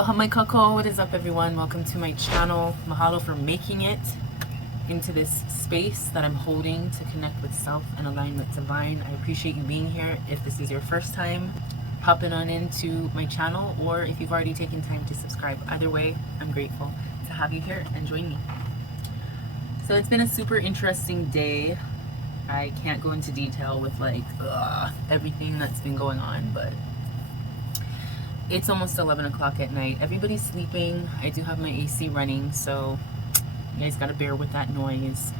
Aloha mai kako, what is up everyone? Welcome to my channel. Mahalo for making it into this space that I'm holding to connect with self and align with divine. I appreciate you being here. If this is your first time hopping on into my channel, or if you've already taken time to subscribe, either way, I'm grateful to have you here and join me. So it's been a super interesting day. I can't go into detail with everything that's been going on, but it's almost 11 o'clock at night. Everybody's sleeping. I do have my AC running, so you guys gotta bear with that noise.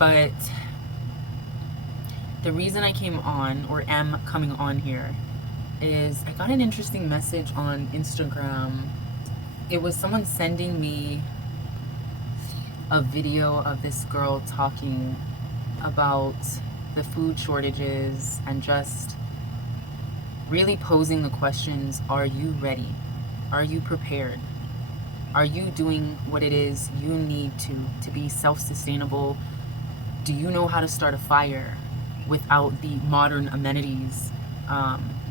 But the reason I came on, or am coming on here, is I got an interesting message on Instagram. It was someone sending me a video of this girl talking about the food shortages and just really posing the questions: are you ready? Are you prepared? Are you doing what it is you need to be self-sustainable? Do you know how to start a fire without the modern amenities?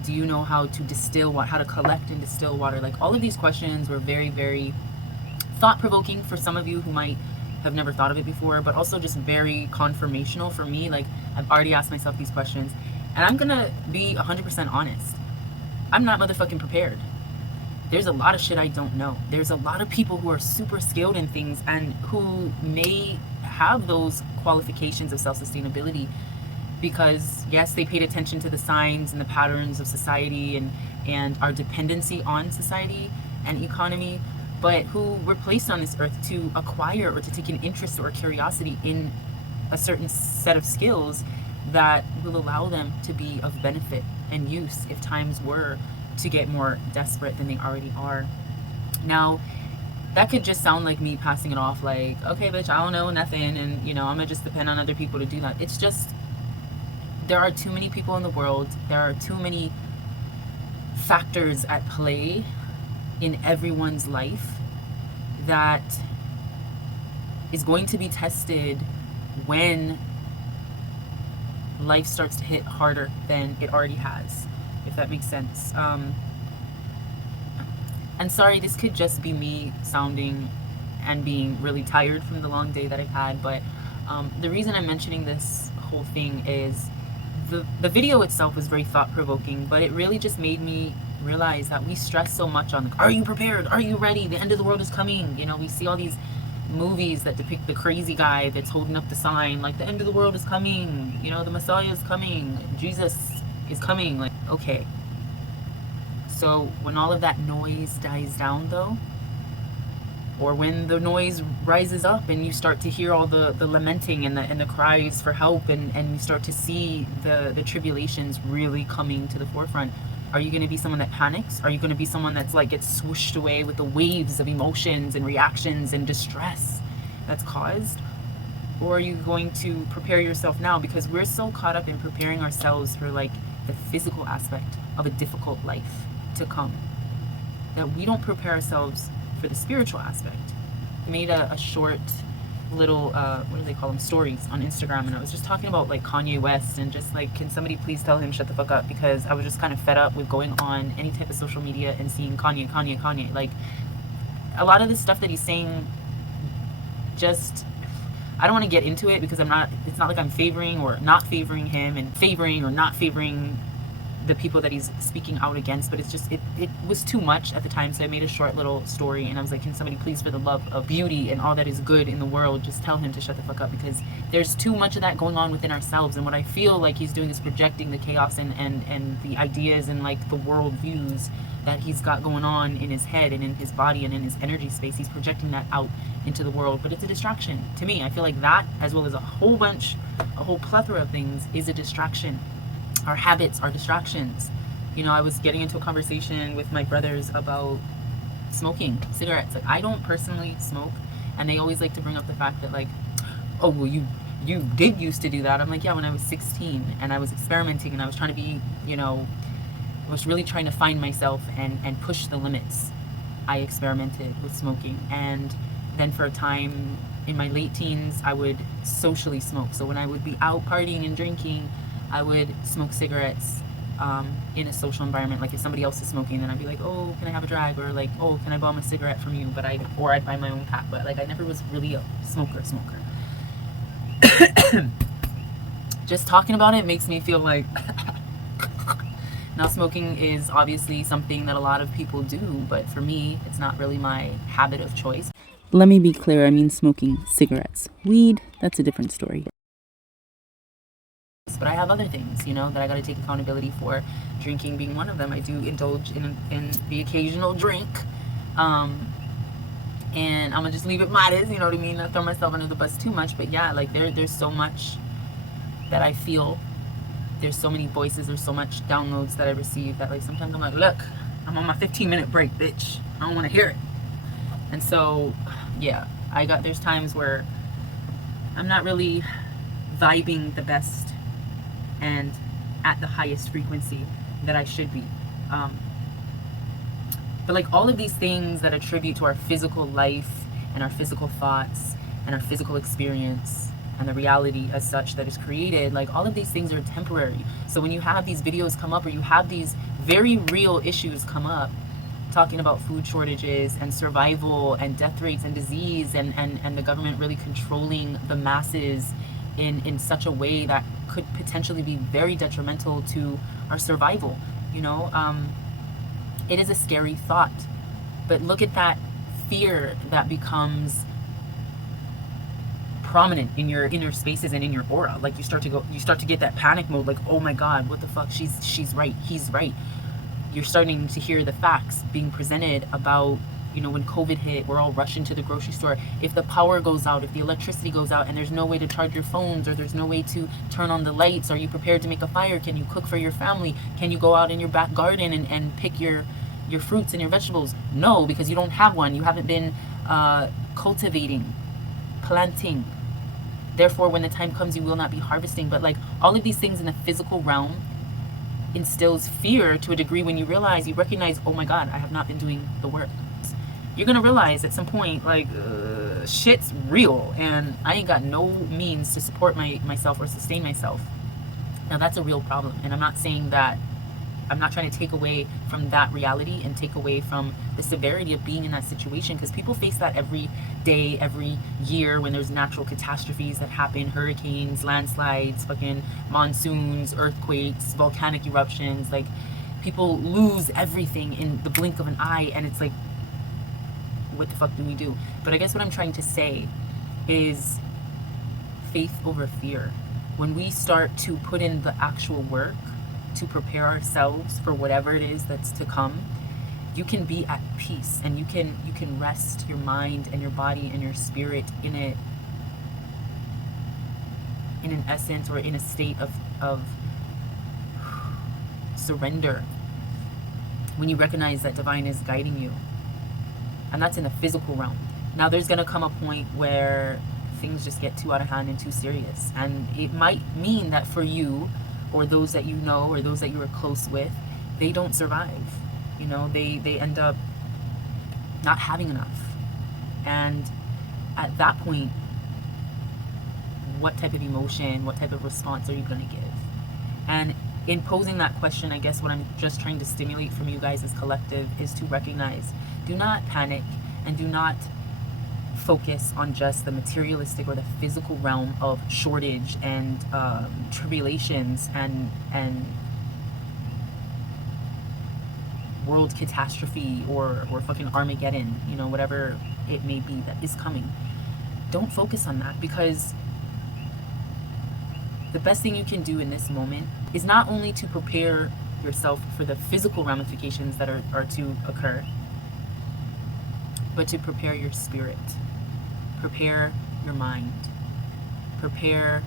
Do you know how to distill water, how to collect and distill water? Like, all of these questions were very, very thought-provoking for some of you who might have never thought of it before, but also just very confirmational for me. Like, I've already asked myself these questions, and I'm gonna be 100% honest. I'm not motherfucking prepared. There's a lot of shit I don't know. There's a lot of people who are super skilled in things and who may have those qualifications of self-sustainability because, yes, they paid attention to the signs and the patterns of society and our dependency on society and economy, but who were placed on this earth to acquire or to take an interest or a curiosity in a certain set of skills that will allow them to be of benefit and use if times were to get more desperate than they already are. Now, that could just sound like me passing it off like, okay, bitch, I don't know nothing, and I'm gonna just depend on other people to do that. It's just, there are too many people in the world. There are too many factors at play in everyone's life that is going to be tested when life starts to hit harder than it already has, if that makes sense. And sorry, this could just be me sounding and being really tired from the long day that I've had, but the reason I'm mentioning this whole thing is the video itself was very thought-provoking, but it really just made me realize that we stress so much on, are you prepared? Are you ready? The end of the world is coming. We see all these movies that depict the crazy guy that's holding up the sign like the end of the world is coming, the Messiah is coming, Jesus is coming. Like, okay, so when all of that noise dies down though, or when the noise rises up and you start to hear all the lamenting and the cries for help, and you start to see the tribulations really coming to the forefront, are you going to be someone that panics? Are you going to be someone that's like gets swooshed away with the waves of emotions and reactions and distress that's caused? Or are you going to prepare yourself now? Because we're so caught up in preparing ourselves for like the physical aspect of a difficult life to come that we don't prepare ourselves for the spiritual aspect. I made a short little what do they call them, stories on Instagram, and I was just talking about like Kanye West and just like, can somebody please tell him shut the fuck up, because I was just kind of fed up with going on any type of social media and seeing Kanye. Like, a lot of the stuff that he's saying, just, I don't want to get into it because it's not like I'm favoring or not favoring him and favoring or not favoring the people that he's speaking out against, but it's just, it was too much at the time. So I made a short little story and I was like, can somebody please, for the love of beauty and all that is good in the world, just tell him to shut the fuck up, because there's too much of that going on within ourselves. And what I feel like he's doing is projecting the chaos and the ideas and like the world views that he's got going on in his head and in his body and in his energy space. He's projecting that out into the world, but it's a distraction to me. I feel like that, as well as a whole plethora of things, is a distraction. Our habits are distractions. I was getting into a conversation with my brothers about smoking cigarettes. Like, I don't personally smoke, and they always like to bring up the fact that like, oh, well, you did used to do that. I'm like, yeah, when I was 16 and I was experimenting and I was trying to be, I was really trying to find myself and push the limits. I experimented with smoking, and then for a time in my late teens, I would socially smoke. So when I would be out partying and drinking, I would smoke cigarettes in a social environment. Like if somebody else is smoking, then I'd be like, oh, can I have a drag? Or like, oh, can I bum a cigarette from you? But I'd buy my own pack. But like I never was really a smoker. Just talking about it makes me feel like now smoking is obviously something that a lot of people do, but for me, it's not really my habit of choice. Let me be clear, I mean smoking cigarettes. Weed, that's a different story. But I have other things, you know, that I got to take accountability for, drinking being one of them. I do indulge in the occasional drink. And I'm gonna just leave it modest, you know what I mean? Not throw myself under the bus too much, but yeah, like there's so much that I feel. There's so many voices, there's so much downloads that I receive that like sometimes I'm like, look, I'm on my 15-minute break, bitch. I don't want to hear it. And so, yeah, there's times where I'm not really vibing the best and at the highest frequency that I should be. But like all of these things that attribute to our physical life and our physical thoughts and our physical experience and the reality as such that is created, like all of these things are temporary. So when you have these videos come up, or you have these very real issues come up, talking about food shortages and survival and death rates and disease and the government really controlling the masses in such a way that could potentially be very detrimental to our survival, you know, it is a scary thought. But look at that fear that becomes prominent in your inner spaces and in your aura. Like you start to get that panic mode, like, oh my God, what the fuck, she's right, he's right. You're starting to hear the facts being presented about, you know, when COVID hit, we're all rushing to the grocery store. If the power goes out, if the electricity goes out and there's no way to charge your phones, or there's no way to turn on the lights, are you prepared to make a fire? Can you cook for your family? Can you go out in your back garden and pick your fruits and your vegetables? No, because you don't have one. You haven't been cultivating, planting. Therefore, when the time comes, you will not be harvesting. But like all of these things in the physical realm instills fear to a degree when you recognize, oh my God, I have not been doing the work. You're gonna realize at some point, like, shit's real and I ain't got no means to support myself or sustain myself. Now that's a real problem, and I'm not saying that, I'm not trying to take away from that reality and take away from the severity of being in that situation, because people face that every day, every year, when there's natural catastrophes that happen, hurricanes, landslides, fucking monsoons, earthquakes, volcanic eruptions. Like people lose everything in the blink of an eye, and it's like, what the fuck do we do? But I guess what I'm trying to say is faith over fear. When we start to put in the actual work to prepare ourselves for whatever it is that's to come, you can be at peace, and you can rest your mind and your body and your spirit in an essence, or in a state of surrender, when you recognize that divine is guiding you. And that's in the physical realm. Now there's gonna come a point where things just get too out of hand and too serious, and it might mean that for you, or those that you know, or those that you are close with, they don't survive. You know, they end up not having enough. And at that point, what type of emotion, what type of response are you going to give? And in posing that question, I guess what I'm just trying to stimulate from you guys as collective is to recognize, do not panic, and do not focus on just the materialistic or the physical realm of shortage and tribulations and world catastrophe or fucking Armageddon, you know, whatever it may be that is coming. Don't focus on that, because the best thing you can do in this moment is not only to prepare yourself for the physical ramifications that are to occur, but to prepare your spirit, prepare your mind, prepare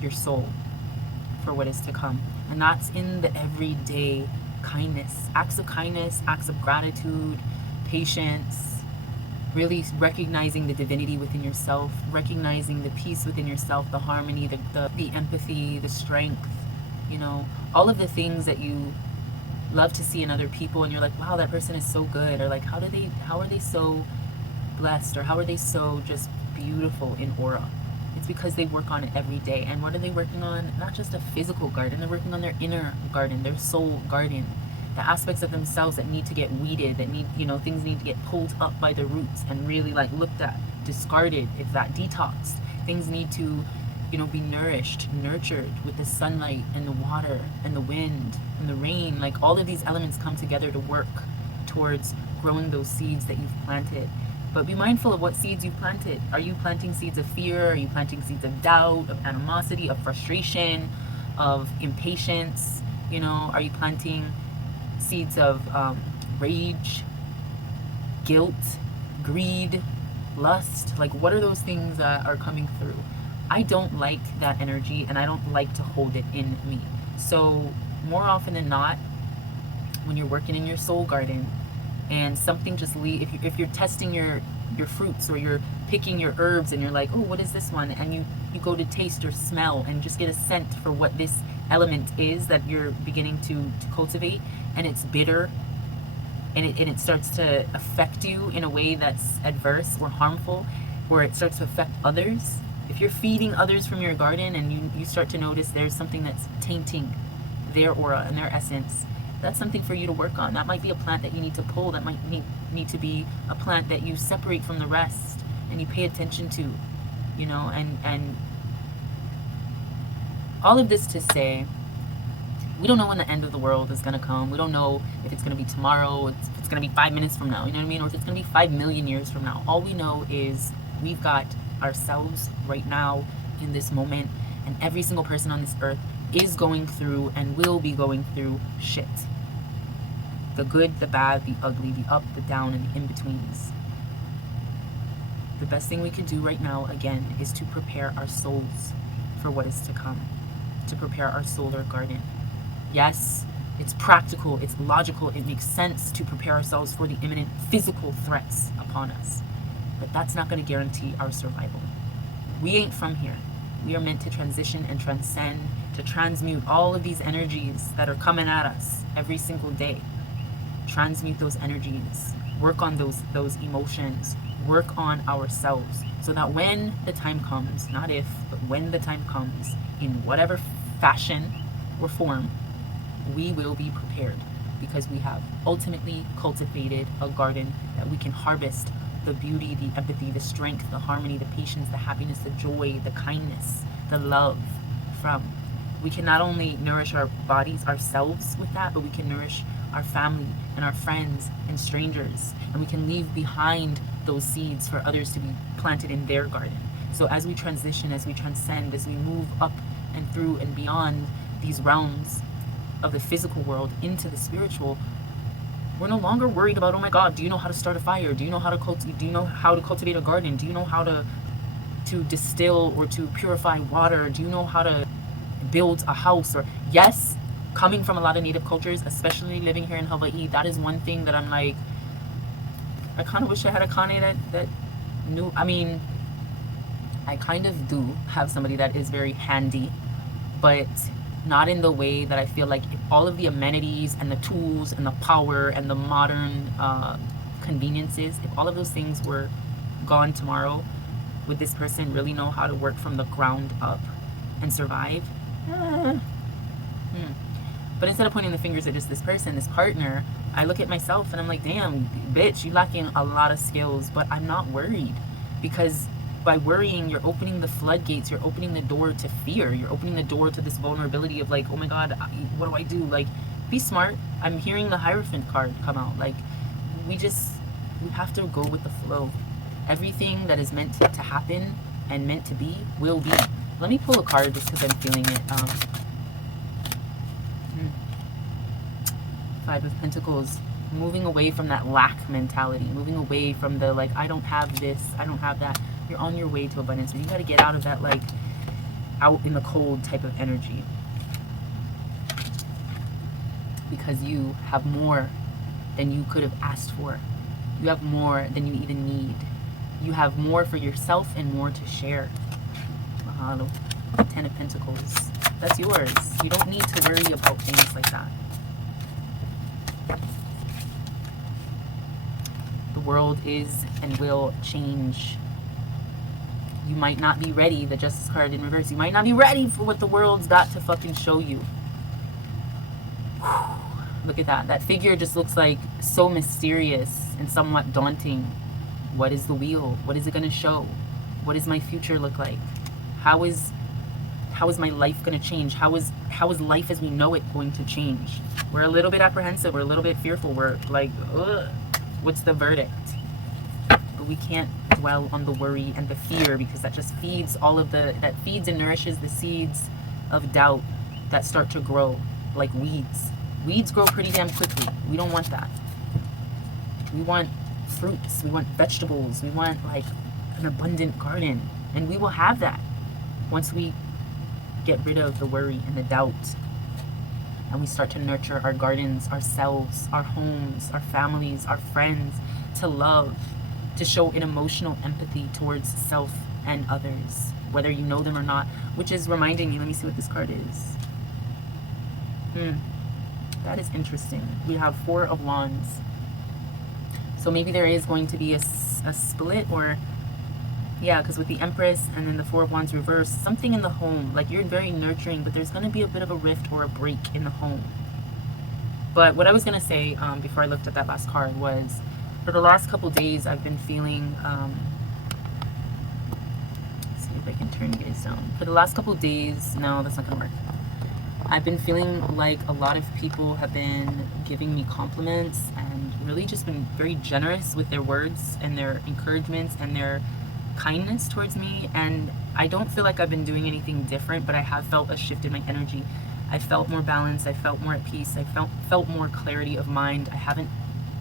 your soul for what is to come. And that's in the everyday kindness, acts of gratitude, patience, really recognizing the divinity within yourself, recognizing the peace within yourself, the harmony, the empathy, the strength, you know, all of the things that you love to see in other people, and you're like, wow, that person is so good, or like, how are they so blessed, or how are they so just beautiful in aura? It's because they work on it every day. And what are they working on? Not just a physical garden, they're working on their inner garden, their soul garden. The aspects of themselves that need to get weeded, that need, things need to get pulled up by the roots and really like looked at, discarded, if that detoxed. Things need to, be nourished, nurtured with the sunlight and the water and the wind and the rain. Like all of these elements come together to work towards growing those seeds that you've planted. But be mindful of what seeds you've planted. Are you planting seeds of fear? Are you planting seeds of doubt, of animosity, of frustration, of impatience? Are you planting seeds of rage, guilt, greed, lust? Like, what are those things that are coming through? I don't like that energy, and I don't like to hold it in me. So more often than not, when you're working in your soul garden and something just if you're testing your fruits, or you're picking your herbs and you're like, oh, what is this one? And you go to taste or smell and just get a scent for what this element is that you're beginning to cultivate, and it's bitter, and it starts to affect you in a way that's adverse or harmful, where it starts to affect others. If you're feeding others from your garden and you start to notice there's something that's tainting their aura and their essence, that's something for you to work on. That might be a plant that you need to pull. That might need to be a plant that you separate from the rest and you pay attention to, and all of this to say, we don't know when the end of the world is going to come. We don't know if it's going to be tomorrow, if it's going to be 5 minutes from now, or if it's going to be 5 million years from now. All we know is we've got ourselves right now in this moment, and every single person on this earth is going through and will be going through shit. The good, the bad, the ugly, the up, the down, and the in-betweens. The best thing we can do right now, again, is to prepare our souls for what is to come. To prepare our solar garden. Yes, it's practical, it's logical, it makes sense to prepare ourselves for the imminent physical threats upon us. But that's not going to guarantee our survival. We ain't from here. We are meant to transition and transcend, to transmute all of these energies that are coming at us every single day. Transmute those energies. Work on those emotions. Work on ourselves. So that when the time comes, not if, but when the time comes, in whatever fashion or form, we will be prepared, because we have ultimately cultivated a garden that we can harvest the beauty, the empathy, the strength, the harmony, the patience, the happiness, the joy, the kindness, the love from. We can not only nourish our bodies, ourselves with that, but we can nourish our family and our friends and strangers. And we can leave behind those seeds for others to be planted in their garden. So as we transition, as we transcend, as we move up and through and beyond these realms of the physical world into the spiritual, we're no longer worried about, oh my God, do you know how to start a fire? Do you know how to cultivate a garden? Do you know how to distill or to purify water? Do you know how to build a house? Or yes, coming from a lot of native cultures, especially living here in Hawaii, that is one thing that I'm like, I kind of wish I had a Kane that knew. I mean, I kind of do have somebody that is very handy, but not in the way that I feel like if all of the amenities and the tools and the power and the modern conveniences, if all of those things were gone tomorrow, would this person really know how to work from the ground up and survive? But instead of pointing the fingers at just this person, this partner, I look at myself and I'm like, damn, bitch, you lacking a lot of skills. But I'm not worried, because by worrying, you're opening the floodgates, you're opening the door to fear, you're opening the door to this vulnerability of like, oh my God, what do I do? Like, be smart. I'm hearing the Hierophant card come out. Like, we have to go with the flow. Everything that is meant to happen and meant to be will be. Let me pull a card just because I'm feeling it. Five of Pentacles. Moving away from that lack mentality, moving away from the like, I don't have this, I don't have that. You're on your way to abundance, but you got to get out of that like out in the cold type of energy, because you have more than you could have asked for. You have more than you even need. You have more for yourself and more to share. Mahalo. 10 of Pentacles. That's yours. You don't need to worry about things like that. The world is and will change. You might not be ready, the Justice card in reverse. You might not be ready for what the world's got to fucking show you. Look at that. That figure just looks like so mysterious and somewhat daunting. What is the wheel? What is it going to show? What does my future look like? How is my life going to change? How is life as we know it going to change? We're a little bit apprehensive. We're a little bit fearful. We're like, ugh, what's the verdict? But we can't dwell on the worry and the fear, because that just feeds that feeds and nourishes the seeds of doubt that start to grow like weeds. Weeds grow pretty damn quickly. We don't want that. We want fruits. We want vegetables. We want like an abundant garden. And we will have that once we get rid of the worry and the doubt, and we start to nurture our gardens, ourselves, our homes, our families, our friends, to love, to show an emotional empathy towards self and others, whether you know them or not. Which is reminding me, let me see what this card is. That is interesting. We have Four of Wands. So maybe there is going to be a split, or yeah, because with the Empress and then the Four of Wands reverse, something in the home, like you're very nurturing, but there's going to be a bit of a rift or a break in the home. But what I was going to say before I looked at that last card was, for the last couple days I've been feeling, let's see if I can turn you guys down. For the last couple days, no, that's not going to work. I've been feeling like a lot of people have been giving me compliments and really just been very generous with their words and their encouragements and their kindness towards me. And I don't feel like I've been doing anything different, but I have felt a shift in my energy. I felt more balanced. I felt more at peace. I felt more clarity of mind. I haven't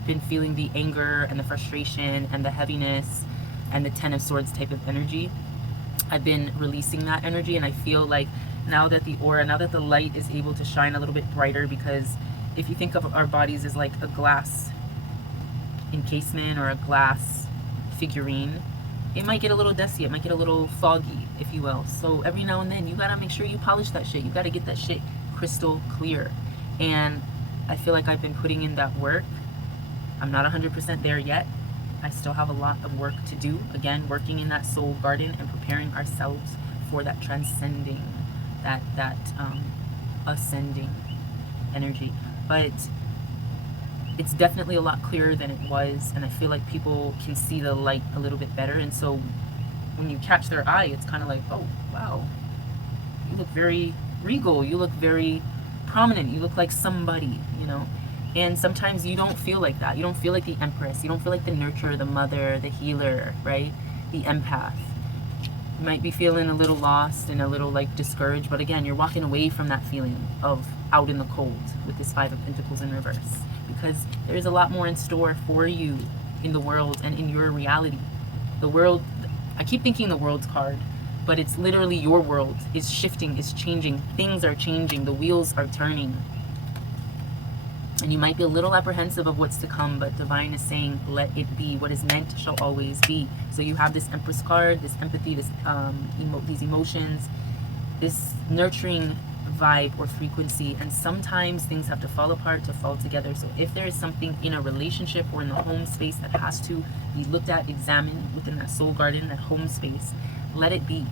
been feeling the anger and the frustration and the heaviness and the Ten of Swords type of energy. I've been releasing that energy, and I feel like now that the light is able to shine a little bit brighter, because if you think of our bodies as like a glass encasement or a glass figurine, it might get a little dusty, it might get a little foggy, if you will. So every now and then you gotta make sure you polish that shit. You gotta get that shit crystal clear. And I feel like I've been putting in that work. I'm not 100% there yet. I still have a lot of work to do. Again, working in that soul garden and preparing ourselves for that transcending, that ascending energy. But it's definitely a lot clearer than it was, and I feel like people can see the light a little bit better. And so when you catch their eye, it's kind of like, oh wow, you look very regal, you look very prominent, you look like somebody, you know. And sometimes you don't feel like that. You don't feel like the Empress, you don't feel like the nurturer, the mother, the healer, right? The empath. You might be feeling a little lost and a little like discouraged, but again, you're walking away from that feeling of out in the cold with this Five of Pentacles in reverse, because there's a lot more in store for you in the world and in your reality. The world, I keep thinking the World's card, but it's literally your world is shifting, is changing. Things are changing, the wheels are turning. And you might be a little apprehensive of what's to come, but Divine is saying, let it be. What is meant shall always be. So you have this Empress card, this empathy, this these emotions, this nurturing vibe or frequency. And sometimes things have to fall apart to fall together. So if there is something in a relationship or in the home space that has to be looked at, examined within that soul garden, that home space, let it be.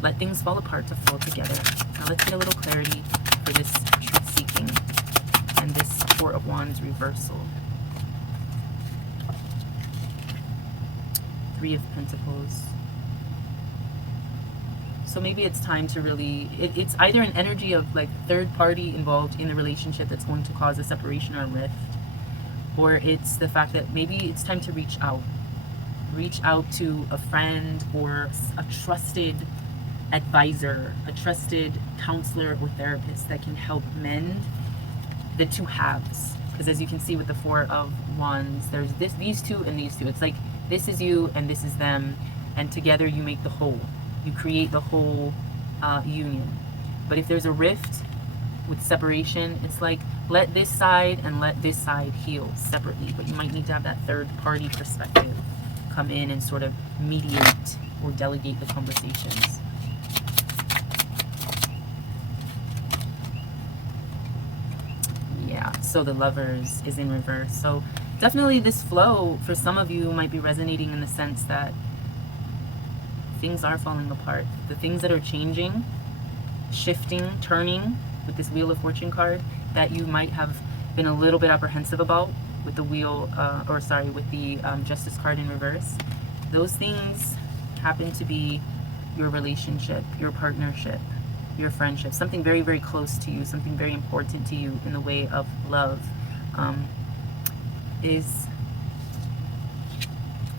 Let things fall apart to fall together. Now let's get a little clarity for this truth seeking and this Four of Wands reversal. Three of Pentacles. So maybe it's time to really, it's either an energy of like third party involved in the relationship that's going to cause a separation or a rift, or it's the fact that maybe it's time to reach out. Reach out to a friend or a trusted advisor, a trusted counselor or therapist that can help mend the two halves. Because as you can see with the Four of Wands, there's these two and these two. It's like this is you and this is them, and together you make the whole. You create the whole union. But if there's a rift with separation, it's like let this side and let this side heal separately. But you might need to have that third party perspective come in and sort of mediate or delegate the conversations. So the Lovers is in reverse. So definitely this flow for some of you might be resonating in the sense that things are falling apart. The things that are changing, shifting, turning with this Wheel of Fortune card that you might have been a little bit apprehensive about with the with the Justice card in reverse. Those things happen to be your relationship, your partnership, your friendship, something very, very close to you, something very important to you in the way of love, is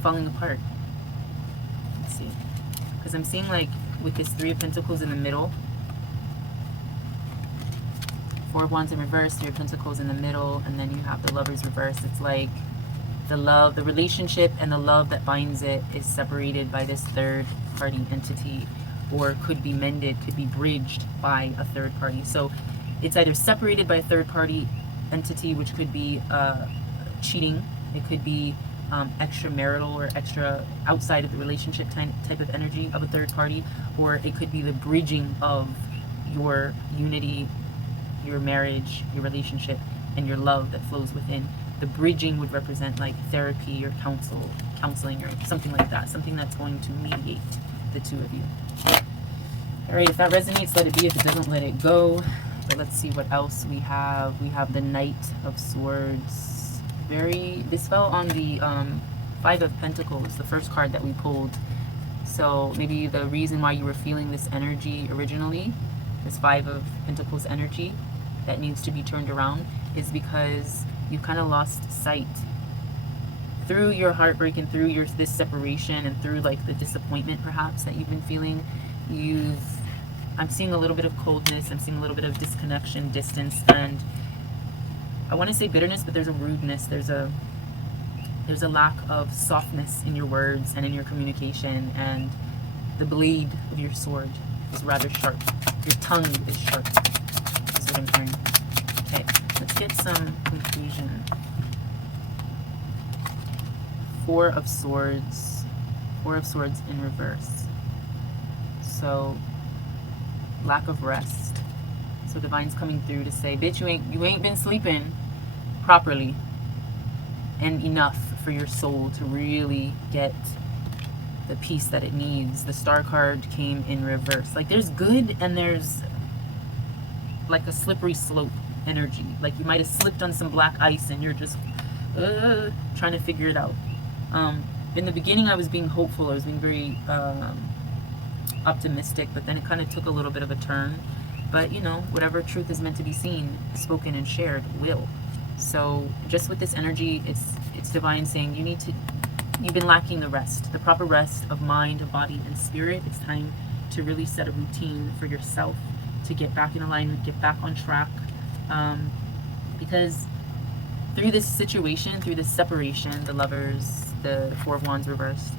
falling apart. Let's see. Because I'm seeing like with this Three of Pentacles in the middle, Four of Wands in reverse, Three of Pentacles in the middle, and then you have the Lovers reverse. It's like the love, the relationship and the love that binds it is separated by this third party entity, or could be mended, could be bridged by a third party. So it's either separated by a third party entity, which could be cheating, it could be extramarital or extra outside of the relationship type of energy of a third party, or it could be the bridging of your unity, your marriage, your relationship, and your love that flows within. The bridging would represent like therapy or counseling or something like that, something that's going to mediate the two of you. All right, if that resonates, let it be. If it doesn't, let it go. But let's see what else we have. We have the Knight of Swords. This fell on the Five of Pentacles, the first card that we pulled. So maybe the reason why you were feeling this energy originally, this Five of Pentacles energy that needs to be turned around, is because you kind of lost sight through your heartbreak and through this separation and through like the disappointment perhaps that you've been feeling. I'm seeing a little bit of coldness, I'm seeing a little bit of disconnection, distance, and I want to say bitterness, but there's a rudeness, there's a lack of softness in your words and in your communication, and the blade of your sword is rather sharp. Your tongue is sharp, is what I'm hearing. Okay, let's get some conclusion. Four of Swords in reverse. So lack of rest. So Divine's coming through to say, bitch, you ain't been sleeping properly and enough for your soul to really get the peace that it needs. The Star card came in reverse. Like there's good and there's like a slippery slope energy. Like you might have slipped on some black ice and you're just trying to figure it out. In the beginning I was being hopeful, I was being very optimistic, but then it kind of took a little bit of a turn. But you know, whatever truth is meant to be seen, spoken and shared will. So just with this energy, it's Divine saying you've been lacking the rest, the proper rest of mind, of body and spirit. It's time to really set a routine for yourself to get back in alignment, get back on track, because through this situation, through this separation, the Lovers, the Four of Wands reversed,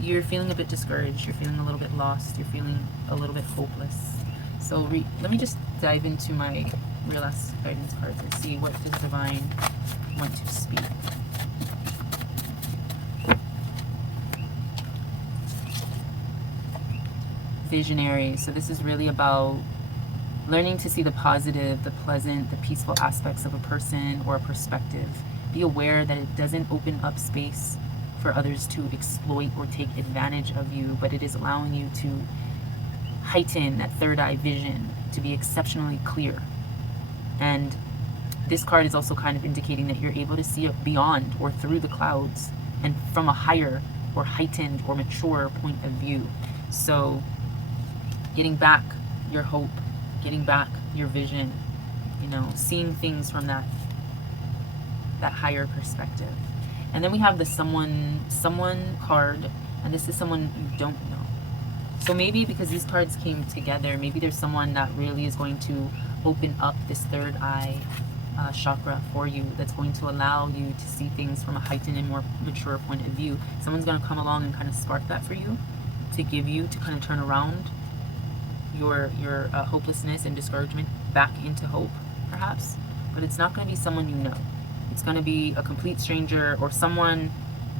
you're feeling a bit discouraged, you're feeling a little bit lost, you're feeling a little bit hopeless. So let me just dive into my real last guidance cards and see what does Divine want to speak. Visionary. So this is really about learning to see the positive, the pleasant, the peaceful aspects of a person or a perspective. Be aware that it doesn't open up space for others to exploit or take advantage of you, but it is allowing you to heighten that third eye vision, to be exceptionally clear. And this card is also kind of indicating that you're able to see beyond or through the clouds and from a higher or heightened or mature point of view. So getting back your hope, getting back your vision, you know, seeing things from that higher perspective. And then we have the someone card, and this is someone you don't know. So maybe because these cards came together, maybe there's someone that really is going to open up this third eye chakra for you, that's going to allow you to see things from a heightened and more mature point of view. Someone's going to come along and kind of spark that for you, to give you, to kind of turn around your hopelessness and discouragement back into hope, perhaps. But it's not going to be someone you know. It's going to be a complete stranger or someone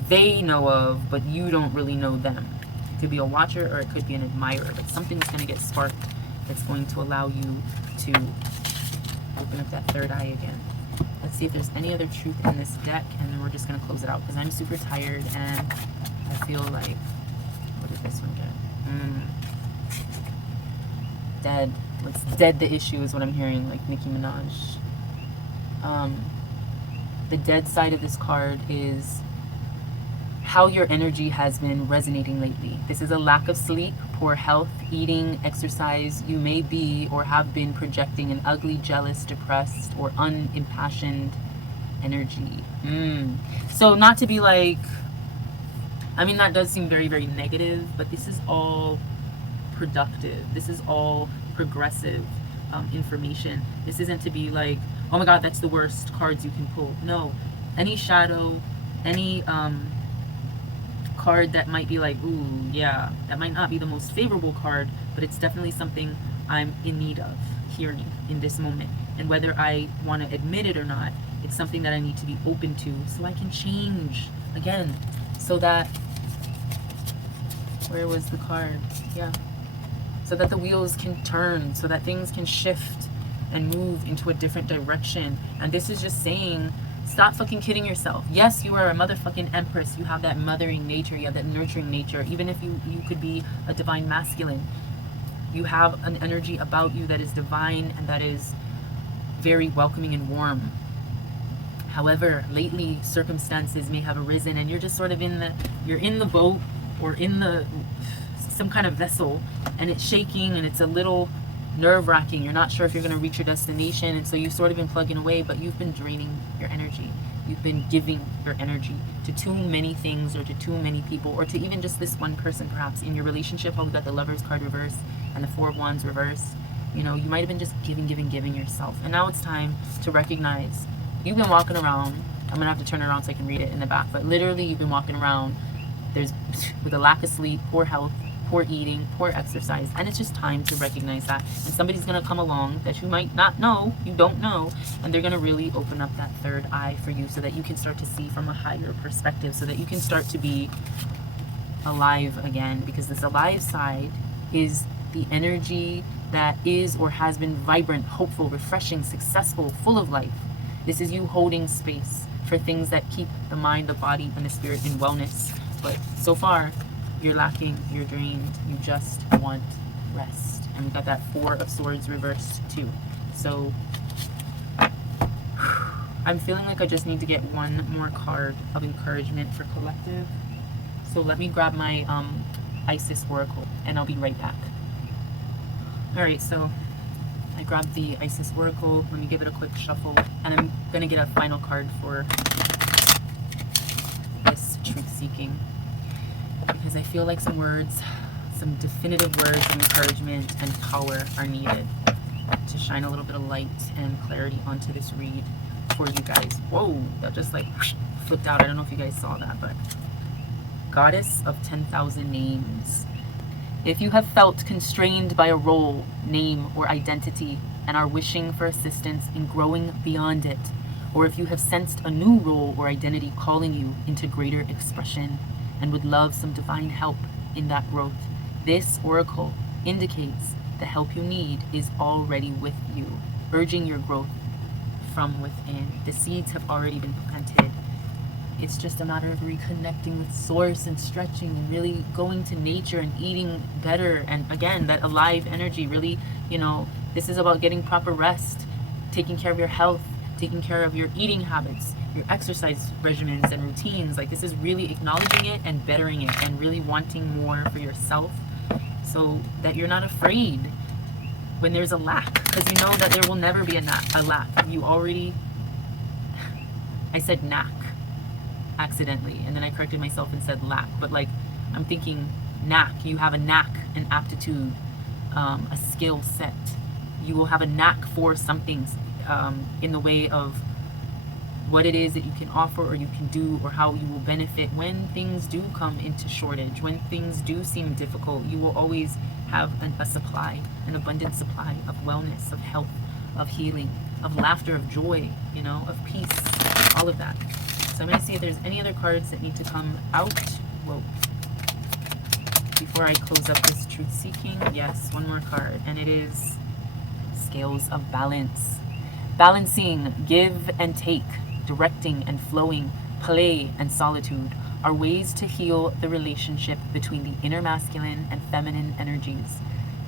they know of, but you don't really know them. It could be a watcher or it could be an admirer, but something's going to get sparked that's going to allow you to open up that third eye again. Let's see if there's any other truth in this deck, and then we're just going to close it out because I'm super tired and I feel like, what did this one get? Mm. Dead. Let's dead the issue is what I'm hearing, like Nicki Minaj. The dead side of this card is how your energy has been resonating lately. This is a lack of sleep, poor health, eating, exercise. You may be or have been projecting an ugly, jealous, depressed, or unimpassioned energy. So not to be like, I mean, that does seem very, very negative, but this is all productive. This is all progressive information. This isn't to be like, oh my God, that's the worst cards you can pull. No, any shadow, any card that might be like, ooh, yeah, that might not be the most favorable card, but it's definitely something I'm in need of hearing in this moment. And whether I want to admit it or not, it's something that I need to be open to so I can change again. So that, where was the card? Yeah. So that the wheels can turn, so that things can shift and move into a different direction. And this is just saying, stop fucking kidding yourself. Yes, you are a motherfucking empress. You have that mothering nature. You have that nurturing nature. Even if you could be a divine masculine, you have an energy about you that is divine and that is very welcoming and warm. However, lately circumstances may have arisen and you're just sort of you're in the boat or in some kind of vessel, and it's shaking and it's a little nerve-wracking. You're not sure if you're going to reach your destination, and so you've sort of been plugging away, but you've been draining your energy. You've been giving your energy to too many things or to too many people, or to even just this one person perhaps in your relationship. How we got the Lovers card reverse and the Four of Wands reverse. You know, you might have been just giving yourself, and now it's time to recognize you've been walking around. I'm gonna have to turn around so I can read it in the back, but literally you've been walking around with a lack of sleep, poor health, poor eating, poor exercise, and it's just time to recognize that. And somebody's gonna come along that you might not know, you don't know, and they're gonna really open up that third eye for you so that you can start to see from a higher perspective, so that you can start to be alive again. Because this alive side is the energy that is or has been vibrant, hopeful, refreshing, successful, full of life. This is you holding space for things that keep the mind, the body, and the spirit in wellness. But so far, you're lacking, you're drained, you just want rest. And we got that Four of Swords reversed too. So I'm feeling like I just need to get one more card of encouragement for collective. So let me grab my Isis Oracle and I'll be right back. Alright, so I grabbed the Isis Oracle. Let me give it a quick shuffle, and I'm gonna get a final card for this truth seeking, because I feel like some words, some definitive words of encouragement and power are needed to shine a little bit of light and clarity onto this read for you guys. Whoa, that just like flipped out. I don't know if you guys saw that, but Goddess of 10,000 Names. If you have felt constrained by a role, name, or identity and are wishing for assistance in growing beyond it, or if you have sensed a new role or identity calling you into greater expression and would love some divine help in that growth, this oracle indicates the help you need is already with you, urging your growth from within. The seeds have already been planted. It's just a matter of reconnecting with source and stretching and really going to nature and eating better. And again, that alive energy, really, you know, this is about getting proper rest, taking care of your health, taking care of your eating habits, your exercise regimens and routines. Like, this is really acknowledging it and bettering it and really wanting more for yourself, so that you're not afraid when there's a lack, because you know that there will never be a lack. You already, I said knack accidentally, and then I corrected myself and said lack, but like, I'm thinking knack. You have a knack, an aptitude, a skill set. You will have a knack for something in the way of what it is that you can offer or you can do, or how you will benefit when things do come into shortage, when things do seem difficult. You will always have a supply, an abundant supply of wellness, of health, of healing, of laughter, of joy, you know, of peace, all of that. So I'm going to see if there's any other cards that need to come out. Whoa. Before I close up this truth seeking. Yes, one more card, and it is Scales of Balance. Balancing, give and take, directing and flowing, play, and solitude are ways to heal the relationship between the inner masculine and feminine energies.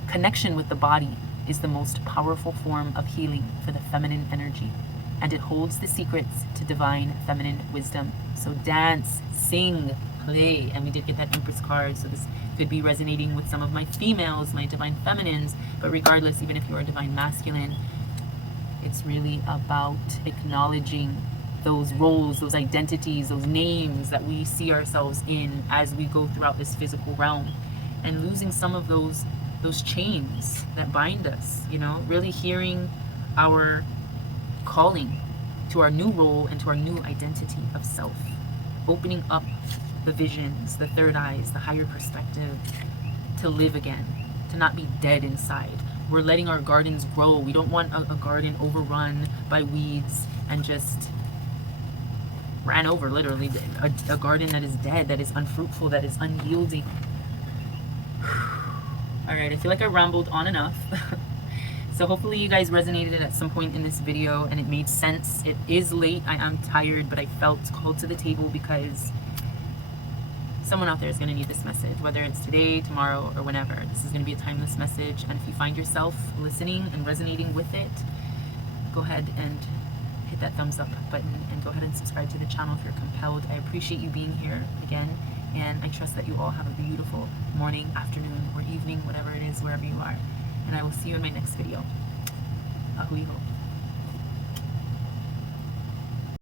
Connection with the body is the most powerful form of healing for the feminine energy, and it holds the secrets to divine feminine wisdom. So dance, sing, play. And we did get that Empress card, so this could be resonating with some of my females, my divine feminines, but regardless, even if you're a divine masculine, it's really about acknowledging those roles, those identities, those names that we see ourselves in as we go throughout this physical realm, and losing some of those chains that bind us, you know, really hearing our calling to our new role and to our new identity of self, opening up the visions, the third eyes, the higher perspective, to live again, to not be dead inside. We're letting our gardens grow. We don't want a garden overrun by weeds and just ran over, literally. A garden that is dead, that is unfruitful, that is unyielding. All right, I feel like I rambled on enough. So hopefully you guys resonated at some point in this video and it made sense. It is late, I am tired, but I felt called to the table because someone out there is going to need this message, whether it's today, tomorrow, or whenever. This is going to be a timeless message, and if you find yourself listening and resonating with it, go ahead and hit that thumbs up button and go ahead and subscribe to the channel if you're compelled. I appreciate you being here again, and I trust that you all have a beautiful morning, afternoon, or evening, whatever it is, wherever you are. And I will see you in my next video. Ahui ho.